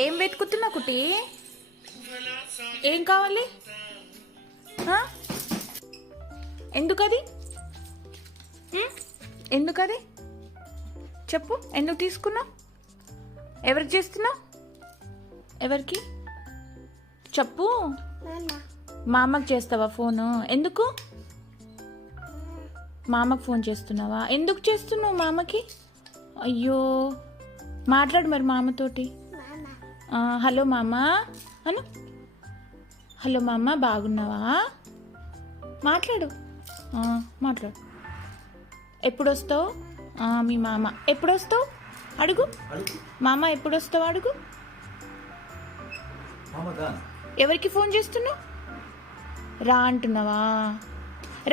ఏం వెతుకుతున్నా కుట్టి? ఏం కావాలి? ఎందుకది? ఎందుకది చెప్పు. ఎందుకు తీసుకున్నావు? ఎవరికి చేస్తున్నావు? ఎవరికి చెప్పు. మా అమ్మకి చేస్తావా ఫోను? ఎందుకు మా అమ్మకి ఫోన్ చేస్తున్నావా? ఎందుకు చేస్తున్నావు మా అమ్మకి? అయ్యో, మాట్లాడు మరి మా అమ్మతోటి. హలో మామ అను. హలో మామ, బాగున్నావా? మాట్లాడు. మాట్లాడు. ఎప్పుడు వస్తావు? మీ మామ ఎప్పుడు వస్తావు అడుగు. మామ ఎప్పుడు వస్తావు అడుగు. ఎవరికి ఫోన్ చేస్తున్నావు? రా అంటున్నావా?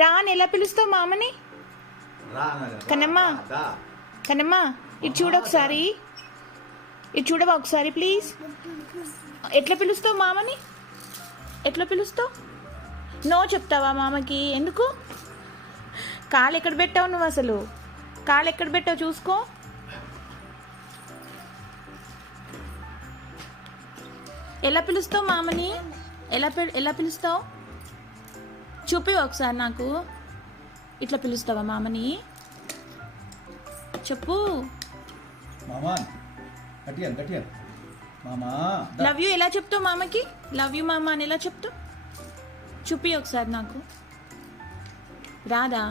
రా అని ఎలా పిలుస్తావు మామని? కన్నమ్మా, కన్నమ్మా, ఇటు చూడ ఒకసారి. ఇటు చూడవా ఒకసారి ప్లీజ్. ఎట్లా పిలుస్తావు మామని? ఎట్లా పిలుస్తావు? నో చెప్తావా మామకి? ఎందుకు? కాలు ఎక్కడ పెట్టావు నువ్వు? అసలు కాలు ఎక్కడ పెట్టావు చూసుకో. ఎలా పిలుస్తావు మామని? ఎలా పిలుస్తావు చూపి ఒకసారి నాకు. ఇట్లా పిలుస్తావా మామని? చెప్పు. లవ్ యూ ఎలా చెప్తావు మామకి? లవ్ యూ మామ అని ఎలా చెప్తావు? చూపి ఒకసారి నాకు. రాదా?